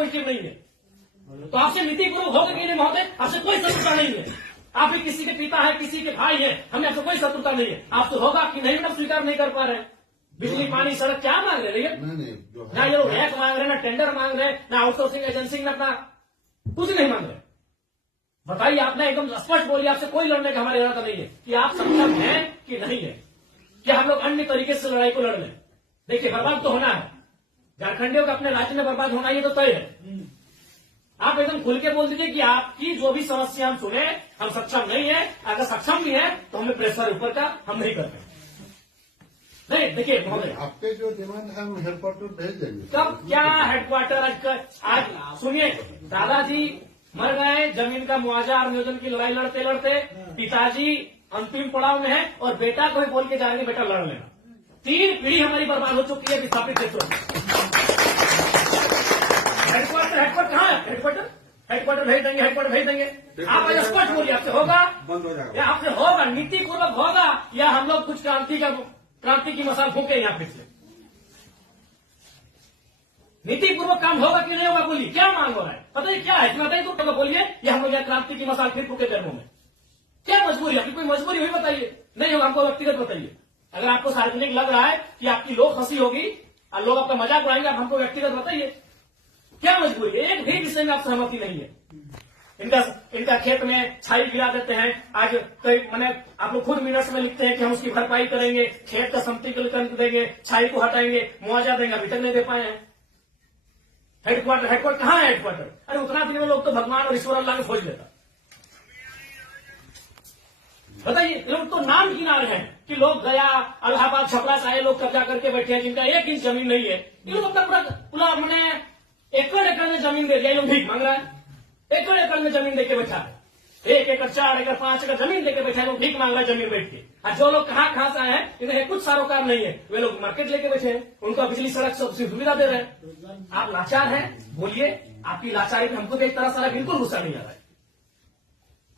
Positive नहीं है। तो आपसे नीतिपूर्वक होगा कि नहीं महोदय, आपसे कोई शत्रुता नहीं है। आप भी किसी के पिता है, किसी के भाई है, हमें आपसे कोई शत्रुता नहीं है। आपसे होगा कि नहीं, मतलब स्वीकार नहीं कर पा रहे। बिजली पानी सड़क क्या मांग रहे हैं? ना ये लोग रैक मांग रहे, ना टेंडर मांग रहे, ना आउटसोर्सिंग एजेंसी में अपना कुछ नहीं मांग रहे। बताइए, आपने एकदम स्पष्ट बोलिए, आपसे कोई लड़ने का हमारा इरादा नहीं है कि आप सक्षम हैं कि नहीं है, कि हम लोग अन्य तरीके से लड़ाई को लड़ लें। देखिए, बर्बाद तो होना है, झारखंडियों का अपने राज्य में बर्बाद होना, ये तो तय है। आप एकदम खुल के बोल दीजिए कि आपकी जो भी समस्या हम सुने, हम सक्षम नहीं है। अगर सक्षम भी है तो हमें प्रेशर ऊपर का हम नहीं करते। नहीं, देखिए महोदय, आपके जो डिमांड है हम हेडक्वार्टर भेज देंगे। कब क्या हेडक्वार्टर? आज सुनिए, दादाजी मर गए, जमीन का मुआवजा और नियोजन की लड़ाई लड़ते लड़ते, पिताजी अंतिम पड़ाव में है और बेटा को ही बोल के जाएंगे बेटा लड़ लेना। 3 पीढ़ी हमारी बर्बाद हो चुकी है विस्थापित क्षेत्रों में। हेडक्वार्टर कहाँ है? हेडक्वार्टर भेज देंगे, हेडक्वार्टर भेज देंगे। आप आज स्पष्ट बोलिए, आपसे होगा बंद हो जाएगा, या आपसे होगा नीतिपूर्वक होगा, या हम लोग कुछ क्रांति की मसाल फूके यहाँ फिर से? नीतिपूर्वक काम होगा कि नहीं होगा? बोलिए, क्या मांग हो रहा है? पता है क्या है? इतना बताइए तो बोलिए, या हम लोग यहाँ क्रांति की मसाल फिर फूके कर्मों में? क्या मजबूरी है? कोई मजबूरी हुई बताइए। नहीं होगा, हमको व्यक्तिगत बताइए। अगर आपको सार्वजनिक लग रहा है कि आपकी लोग हंसी होगी और लोग आपका मजाक उड़ाएंगे, आप हमको व्यक्तिगत बताइए, क्या मजबूरी है? एक भी विषय में आप सहमति नहीं है। इनका खेत में छाई गिरा देते हैं। आज मैंने आप लोग खुद मिनट्स में लिखते हैं कि हम उसकी भरपाई करेंगे, खेत का समतलीकरण देंगे, छाई को हटाएंगे, मुआवजा देंगे, अभी तक नहीं दे पाए हैं। हेडक्वार्टर कहाँ है? हेडक्वार्टर अरे उतना दिन में लोग तो भगवान और ईश्वर अल्लाह ने खोज लेता। बताइए, लोग तो नाम गिना रहे हैं कि लोग गया इलाहाबाद छपरा से आए लोग कब्जा करके बैठे हैं, जिनका 1 इंच जमीन नहीं है। ये लोग अपना पूरा मैंने एकड़ में जमीन दे दिया। ये लोग भीख मांग रहा है, एकड़ में जमीन देके बैठा है। 1 एकड़ 4 एकड़ 5 एकड़ जमीन देके बैठा है, लोग भीख मांग रहा है जमीन बैठ के। और जो लोग कहाँ से आए हैं, इन्हें कुछ सारोकार नहीं है, वे लोग मार्केट लेके बैठे हैं, उनको बिजली सड़क सब सुविधा दे रहे हैं। आप लाचार हैं, बोलिए, आपकी लाचारी में हमको एक तरह से बिल्कुल गुस्सा नहीं आ रहा है।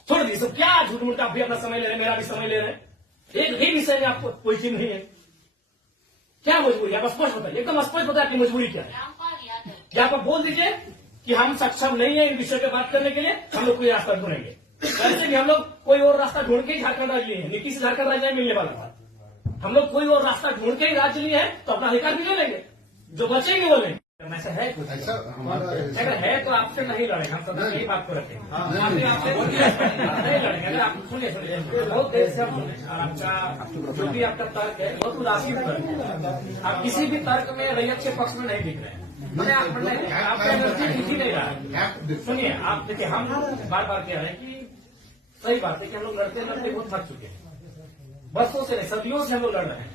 छोड़ दी सब, क्या झूठ मूठ, आप भी अपना समय ले रहे हैं, मेरा भी समय ले रहे हैं। एक भी विषय में आपको कोई चीज नहीं है। क्या मजबूरी है? आप स्पष्ट बताइए, एकदम स्पष्ट बताइए आपकी मजबूरी क्या है। क्या आप बोल दीजिए कि हम सक्षम नहीं है इन विषय पे बात करने के लिए, हम लोग कोई रास्ता ढूंढेंगे। वैसे भी हम लोग कोई और रास्ता ढूंढ के ही झारखंड राज्य लिए हैं। नीतीश झारखंड राज्य में मिलने वाला था। हम लोग कोई और रास्ता ढूंढ के ही राज्य लिए हैं, तो अपना अधिकार भी ले लेंगे, जो बचेंगे वो लेंगे। ऐसा है कुछ? अगर है तो आपसे नहीं लड़ेंगे, हम सदा यही बात को रखेंगे। आपसे नहीं लड़ेंगे। अगर आप सुनिए बहुत देर से हम आपका जो भी आपका तर्क है बहुत उदासीन तर्क है। आप किसी भी तर्क में रैयत के पक्ष में नहीं दिख रहे हैं। आपका एनर्जी दिख नहीं रहा है। सुनिए, आप देखिए, हम बार बार कह रहे हैं कि सही बात है कि हम लोग लड़ते लड़ते बहुत थक चुके हैं। बरसों से नहीं, सदियों से हम लोग लड़ रहे हैं,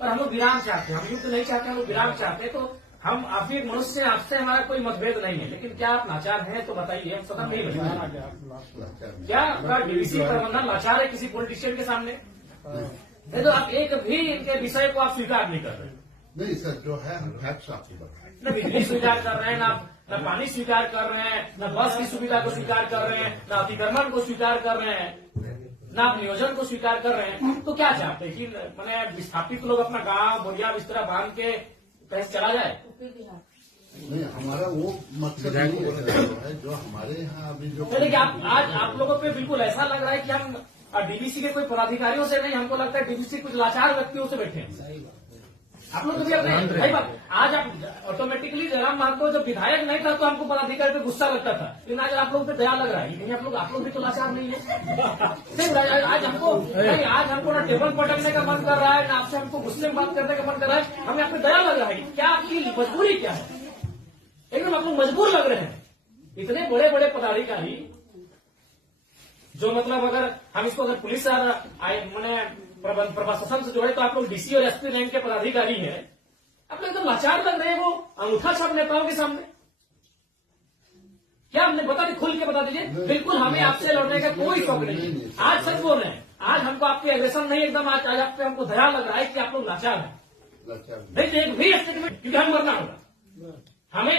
पर हम लोग विराम चाहते हैं। हम युद्ध नहीं चाहते, हम लोग विराम चाहते हैं। तो हम आप भी मनुष्य, आपसे हमारा कोई मतभेद नहीं है, लेकिन क्या आप लाचार हैं तो बताइए, हम सदन नहीं बैठे। क्या आपका डीवीसी प्रबंधन लाचार है किसी पॉलिटिशियन के सामने? नहीं तो आप एक भी इनके विषय को आप स्वीकार नहीं कर रहे। नहीं सर, जो है हम फैक्ट्स आपको बताएं। न बिजली स्वीकार कर रहे हैं, न पानी स्वीकार कर रहे हैं, न बस की सुविधा को स्वीकार कर रहे हैं, न अतिक्रमण को स्वीकार कर रहे हैं, न आप नियोजन को स्वीकार कर रहे हैं। तो क्या चाहते हैं कि मैंने विस्थापित लोग अपना गांव बोरिया बिस्तरा बांध के कहीं चला जाए? नहीं, हमारा वो मकसद नहीं है। जो हमारे यहाँ अभी जो देखिए, आज आप लोगों पे बिल्कुल ऐसा लग रहा है कि हम डीवीसी के कोई पदाधिकारियों से नहीं, हमको लगता है डीवीसी कुछ लाचार व्यक्तियों से बैठे हैं। आप लोग भी अपने भाई बात, आज आप ऑटोमेटिकली जयराम महतो जब विधायक नहीं था तो हमको पदाधिकारी पे गुस्सा लगता था, लेकिन आज आप लोगों पे दया लग रहा है। लेकिन आप लोग भी तो लाचार नहीं है। आज हमको ना टेबल पटकने का मन कर रहा है, ना आपसे हमको गुस्से में बात करने का मन कर रहा है। हमें आप पे दया लग रहा है। क्या आपकी मजबूरी क्या है? एकदम आप लोग मजबूर लग रहे हैं। इतने बड़े बड़े पदाधिकारी जो मतलब अगर हम इसको अगर पुलिस मैंने प्रशासन से जोड़े तो आप लोग डीसी और एसपी रैंक के पदाधिकारी हैं, आप लोग एकदम लाचार लग रहे हैं। वो अंगूठा छाप नेताओं के सामने क्या हमने बता दी, खुल के बता दीजिए। बिल्कुल हमें आपसे लड़ने का कोई शौक नहीं। आज सच बोल रहे हैं, आज हमको आपकी एग्रेशन नहीं, एकदम आज आप पे हमको दया लग रहा है कि आप लोग लाचार हैं। नहीं तो एक भी स्टेटमेंट, क्योंकि हम मरना होगा। हमें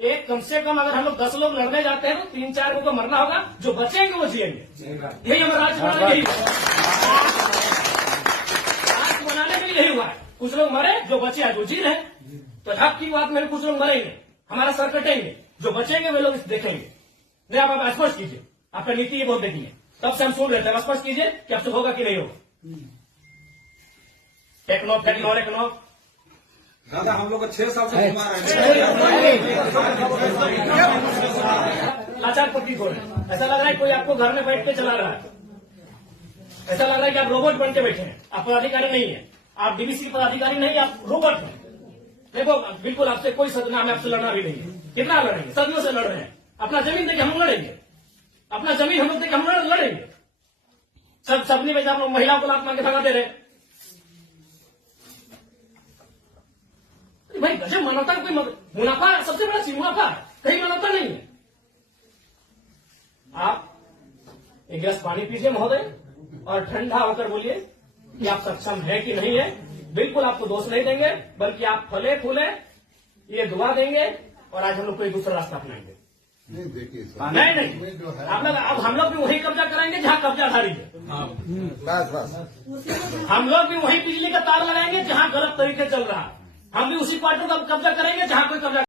एक कम से कम अगर हम लोग 10 लोग लड़ने जाते हैं तो 3-4 को तो मरना होगा, जो बचेंगे वो जिएंगे। यही हमारा राज्य बनाने के लिए, राज्य बनाने के लिए यही हुआ है। कुछ लोग मरे, जो बचे आज वो जी रहे। तो आपकी बात में कुछ लोग मरेंगे, हमारा सर कटेंगे, जो बचेंगे वे लोग देखेंगे। नहीं आप स्पष्ट कीजिए, आपका नीति ये बहुत देखी है, तब से हम सुन रहे थे। स्पष्ट कीजिए कि अब तो होगा कि नहीं होगा। टेक्नो दादा हम लोग को 6 साल से घुमा रहे हैं। लाचार प्रतीत हो रहे हैं। ऐसा लग रहा है कोई आपको घर में बैठ के चला रहा है। ऐसा लग रहा है कि आप रोबोट बन के बैठे हैं। आप पदाधिकारी नहीं है, आप डीवीसी पदाधिकारी नहीं, आप रोबोट हैं। देखो बिल्कुल आपसे कोई सदना, हमें आपसे लड़ना भी नहीं है। कितना लड़ेंगे, सदियों से लड़ रहे हैं। अपना जमीन देके हम लड़ेंगे, अपना जमीन हम लोग देके हम लड़ेंगे। सबने में आप लोग महिलाओं को लात मार के भगा दे रहे हैं। भाई गजब, मानवता का कोई मुनाफा सबसे बड़ा चीज मुनाफा है, कहीं मानवता नहीं है। आप एक गिलास पानी पीजिए महोदय और ठंडा होकर बोलिए कि आप सक्षम है कि नहीं है। बिल्कुल आपको दोष नहीं देंगे, बल्कि आप फले फूले ये दुआ देंगे और आज हम लोग कोई दूसरा रास्ता अपनाएंगे। नहीं देखिए नहीं जो है आप लोग, अब हम लोग भी वही कब्जा कराएंगे जहां कब्जाधारी है। बस हम लोग भी वही बिजली का तार लगाएंगे जहां गलत तरीके चल रहा है। हम भी उसी क्वार्टर का कब्जा करेंगे जहां कोई कब्जा